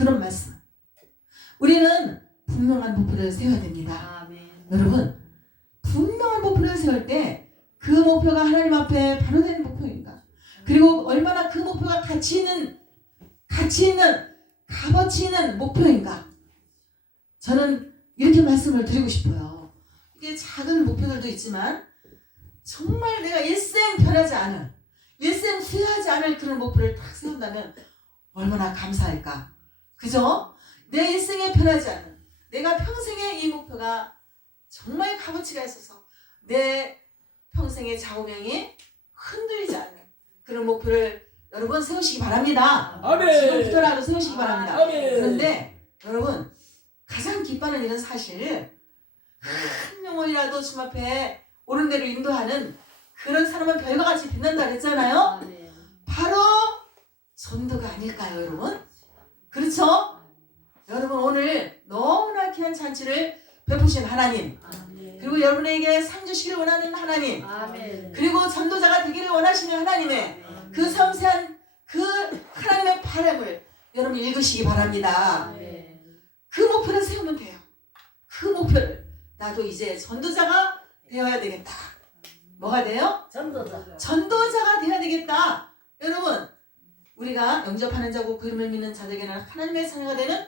그런 말씀. 우리는 분명한 목표를 세워야 됩니다. 아멘. 여러분, 분명한 목표를 세울 때 그 목표가 하나님 앞에 바로 되는 목표입니다. 그리고 얼마나 그 목표가 가치 있는, 가치 있는, 값어치 있는 목표인가. 저는 이렇게 말씀을 드리고 싶어요. 이게 작은 목표들도 있지만 정말 내가 일생 변하지 않을, 일생 후회하지 않을 그런 목표를 딱 세운다면 얼마나 감사할까. 그죠? 내 일생에 변하지 않는, 내가 평생에 이 목표가 정말 값어치가 있어서 내 평생의 좌우명이 흔들리지 않는 그런 목표를 여러분 세우시기 바랍니다. 아멘. 지금부터라도 세우시기 바랍니다. 아멘. 그런데 여러분 가장 기뻐하는 일은 사실 한 영혼이라도 주님 앞에 옳은 대로 인도하는 그런 사람은 별과 같이 빛난다 그랬잖아요. 아멘. 바로 전도가 아닐까요, 여러분? 그렇죠? 여러분 오늘 너무나 귀한 잔치를 베푸신 하나님 아멘. 그리고 여러분에게 상 주시기를 원하는 하나님 아멘. 그리고 전도자가 되기를 원하시는 하나님의 그 섬세한 그 하나님의 바람을 여러분 읽으시기 바랍니다. 아멘. 그 목표를 세우면 돼요. 그 목표를 나도 이제 전도자가 되어야 되겠다. 뭐가 돼요? 전도자. 전도자가 되어야 되겠다. 여러분 우리가 영접하는 자고 그름을 믿는 자들에게는 하나님의 자녀가 되는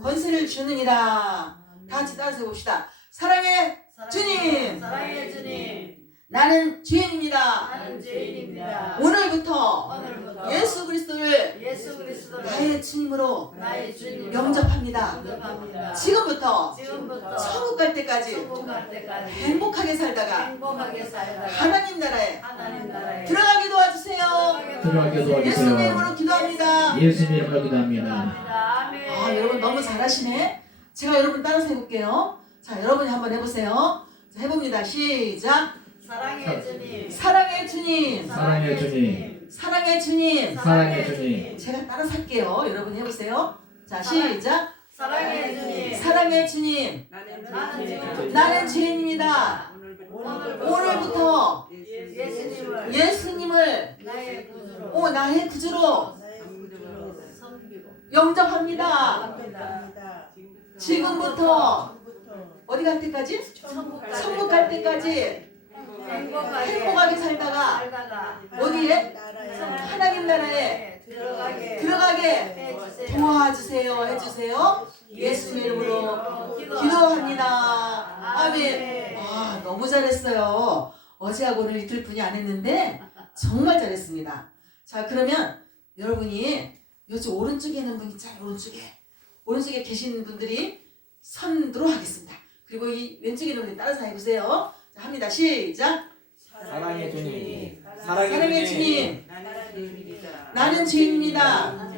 권세를 주느니라. 다 같이 따라서 해봅시다. 사랑의 주님! 사랑의 주님. 나는 죄인입니다. 나는 죄인입니다. 오늘부터 오늘부터 예수 그리스도를 예수 그리스도를 나의 주님으로 나의 주님 영접합니다. 영접합니다. 지금부터 지금부터 천국 갈 때까지 천국 갈 때까지 행복하게 살다가 행복하게 살다가 하나님 나라에 하나님 나라에 들어가게 도와주세요. 들어가게 도와주세요. 이름으로 기도합니다. 예수님 이름으로 기도합니다. 아, 여러분 너무 잘하시네. 제가 여러분 따라서 해볼게요. 자, 여러분이 한번 해보세요. 자, 해봅니다. 시작. 사랑의 주님. 사랑의 주님, 사랑의 주님. 사랑의 주님. 사랑의 주님. 제가 따라서 할게요. 여러분 해보세요. 자, 시작. 사랑의 주님. 사랑의 주님, 나는 죄인입니다. 오늘부터 예수님을 예수님을 나의 오 나의 구주로 영접합니다. 합니다. 지금부터 어디 갈 때까지? 천국 갈 때까지 행복하게 살다가 어디에? 천- 하나님 나라에 들어가게. 도와주세요. 해주세요. 예수님 이름으로 기도합니다. 아멘. 와, 너무 잘했어요. 어제하고 오늘 이틀 분이 안 했는데 정말 잘했습니다. 자, 그러면 여러분이 이쪽 오른쪽에 있는 분 있잖아요. 오른쪽에. 오른쪽에 계신 분들이 선두로 하겠습니다. 그리고 이 왼쪽에 있는 분이 따라서 해보세요. 자, 합니다. 시작. 사랑의 주님. 사랑의 주님, 나는 죄인입니다.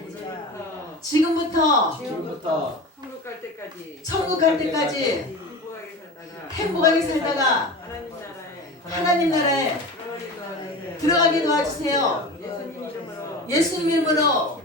지금부터 지금부터 천국 갈 때까지 천국 갈 때까지 행복하게 살다가 행복하게 살다가 하나님 나라에 하나님 나라에 들어가게 도와주세요. 예수님 이름으로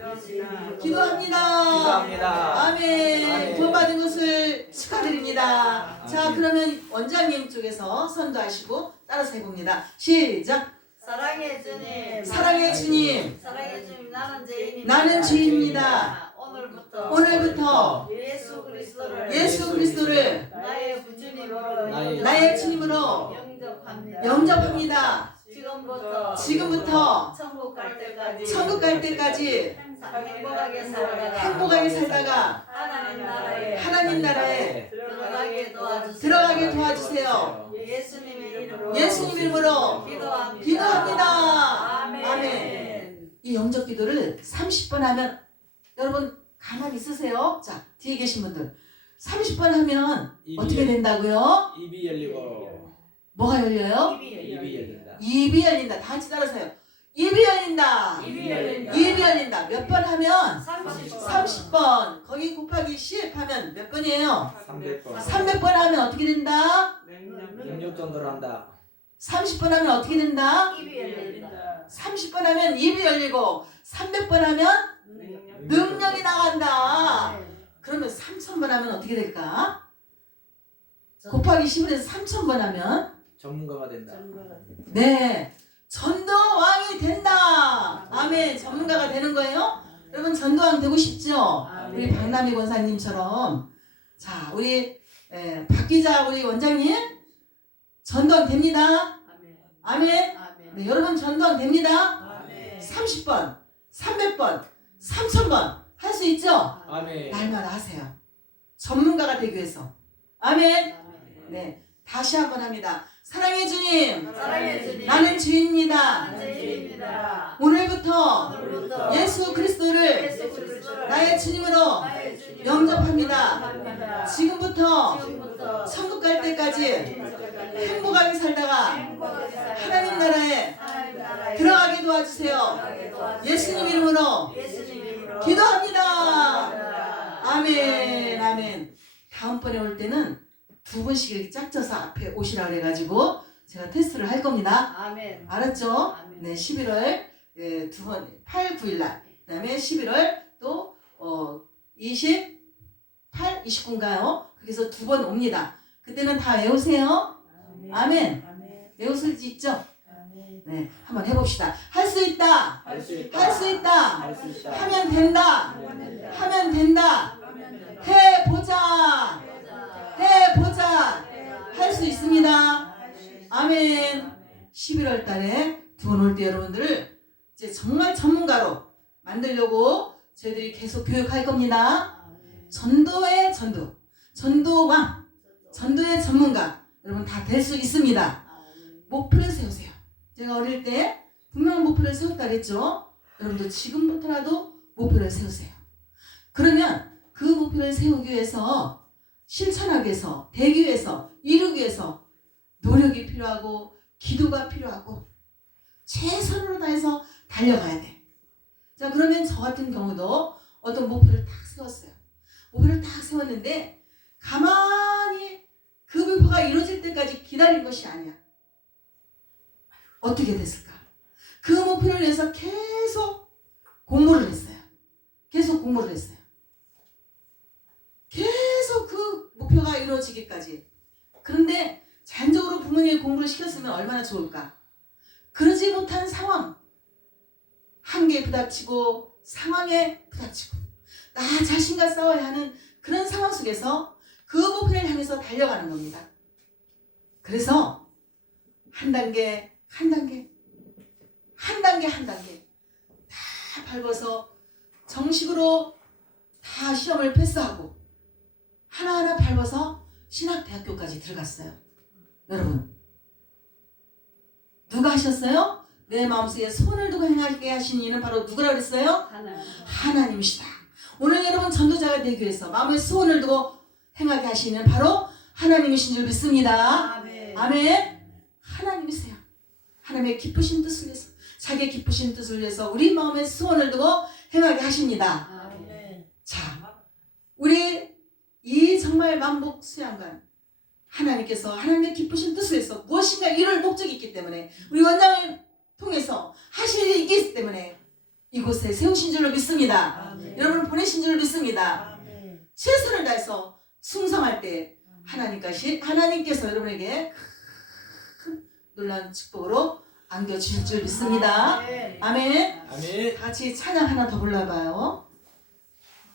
기도합니다. 기도합니다. 아멘. 구원받은 것을 축하드립니다. 자, 그러면 원장님 쪽에서 선도하시고 따라서 해봅니다. 시작. 사랑의 주님 사랑의 주님, 사랑의 주님 나는 죄인입니다. 나는 죄인입니다. 오늘부터 오늘부터 예수 그리스도를 예수 그리스도를 나의 구주님으로 나의 주님으로 영접합니다. 영접합니다. 지금부터 지금부터 갈 때까지 천국 갈 때까지 행복하게 살다가 행복하게 살다가 하나님 나라에 하나님 나라에 들어가게 도와주세요. 들어가게 도와주세요. 예수님의 이름으로 예수님 이름으로 기도합니다. 기도합니다. 아멘. 아멘. 이 영접 기도를 30번 하면 여러분 가만히 있으세요. 자, 뒤에 계신 분들. 30번 하면 입이 어떻게 열- 된다고요? 입이 열리고 뭐가 열려요? 입이 열린다. 입이 열린다. 다 같이 따라서요. 입이 열린다. 입이 열린다. 입이 열린다. 몇 번 하면 30번. 30번. 거기 곱하기 10 하면 몇 번이에요? 300번. 300번 하면 어떻게 된다? 능력 전도를 한다. 30번 하면 어떻게 된다? 입이 열린다. 30번 하면 입이 열리고 300번 하면 능력이 나간다. 그러면 3000번 하면 어떻게 될까? 곱하기 10을 해서 3000번 하면 전문가가 된다. 네 전도 왕이 된다. 아멘. 전문가가 되는 거예요. 여러분 전도왕 되고 싶죠? 우리 박남희 권사님처럼 자 우리 에, 박 기자 우리 원장님 전도왕 됩니다. 아멘. 네, 여러분 전도왕 됩니다. 아멘. 30번, 300번, 3000번 할 수 있죠? 아멘. 날마다 하세요. 전문가가 되기 위해서. 아멘. 네, 다시 한번 합니다. 사랑해 주님, 사랑해 주님. 나는 주입니다. 오늘부터 오늘부터 예수 그리스도를 예수 그리스도를 나의 주님으로 나의 주님으로 영접합니다. 영접합니다. 지금부터 지금부터 천국 갈 때까지 행복하게 살다가 행복하게 하나님 나라에 하나님 나라에 들어가게 도와주세요. 들어가게 도와주세요. 예수님 이름으로 예수님 이름으로 기도합니다. 기도합니다. 아멘, 아멘. 다음번에 올 때는 두 번씩 이렇게 짝져서 앞에 오시라 그래가지고 제가 테스트를 할 겁니다. 아멘. 알았죠? 아멘. 네, 11월 예, 두 번, 8, 9일 날. 그 다음에 11월 또, 어, 28, 29인가요? 그래서 두 번 옵니다. 그때는 다 외우세요. 아멘. 아멘. 외울 수 있죠? 아멘. 네, 한번 해봅시다. 할 수 있다. 할 수 있다. 할 수 있다. 할 수 있다. 하면 된다. 하면 된다. 하면 된다. 하면 된다. 해보자. 해보자. 해보자. 아멘. 11월 달에 두번올 때 여러분들을 이제 정말 전문가로 만들려고 저희들이 계속 교육할 겁니다. 전도의 전도, 전도왕, 전도의 전문가 여러분 다 될 수 있습니다. 목표를 세우세요. 제가 어릴 때 분명한 목표를 세웠다 그랬죠. 여러분도 지금부터라도 목표를 세우세요. 그러면 그 목표를 세우기 위해서 실천하기 위해서 되기 위해서 이루기 위해서 노력이 필요하고 기도가 필요하고 최선으로 다해서 달려가야 돼. 자 그러면 저 같은 경우도 어떤 목표를 딱 세웠어요. 목표를 딱 세웠는데 가만히 그 목표가 이루어질 때까지 기다린 것이 아니야. 어떻게 됐을까? 그 목표를 위해서 계속 공부를 했어요. 계속 공부를 했어요. 계속 그 목표가 이루어지기까지. 그런데 부모님이 공부를 시켰으면 얼마나 좋을까? 그러지 못한 상황. 한계에 부닥치고 상황에 부닥치고 나 자신과 싸워야 하는 그런 상황 속에서 그 목표를 향해서 달려가는 겁니다. 그래서 한 단계 한 단계 한 단계 한 단계 다 밟아서 정식으로 다 시험을 패스하고 하나하나 밟아서 신학대학교까지 들어갔어요. 여러분 누가 하셨어요? 내 마음속에 손을 두고 행하게 하신 이는 바로 누구라 그랬어요? 하나님. 하나님이시다. 오늘 여러분 전도자가 되기 위해서 마음에 소원을 두고 행하게 하시는 바로 하나님이신 줄 믿습니다. 아멘. 아멘. 하나님이세요. 하나님의 기쁘신 뜻을 위해서 자기의 기쁘신 뜻을 위해서 우리 마음에 소원을 두고 행하게 하십니다. 아멘. 자, 우리 이 정말 만복 수양관 하나님께서 하나님의 기쁘신 뜻을 위해서 무엇인가 이룰 목적이 있기 때문에 우리 원장을 통해서 하실 일이 있기 때문에 이곳에 세우신 줄로 믿습니다. 아멘. 여러분을 보내신 줄로 믿습니다. 아멘. 최선을 다해서 충성할 때 하나님께서 하나님께서 여러분에게 큰 놀라운 축복으로 안겨주실 줄 믿습니다. 아멘. 아멘. 아멘. 같이 찬양 하나 더 불러봐요.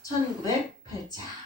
1908자.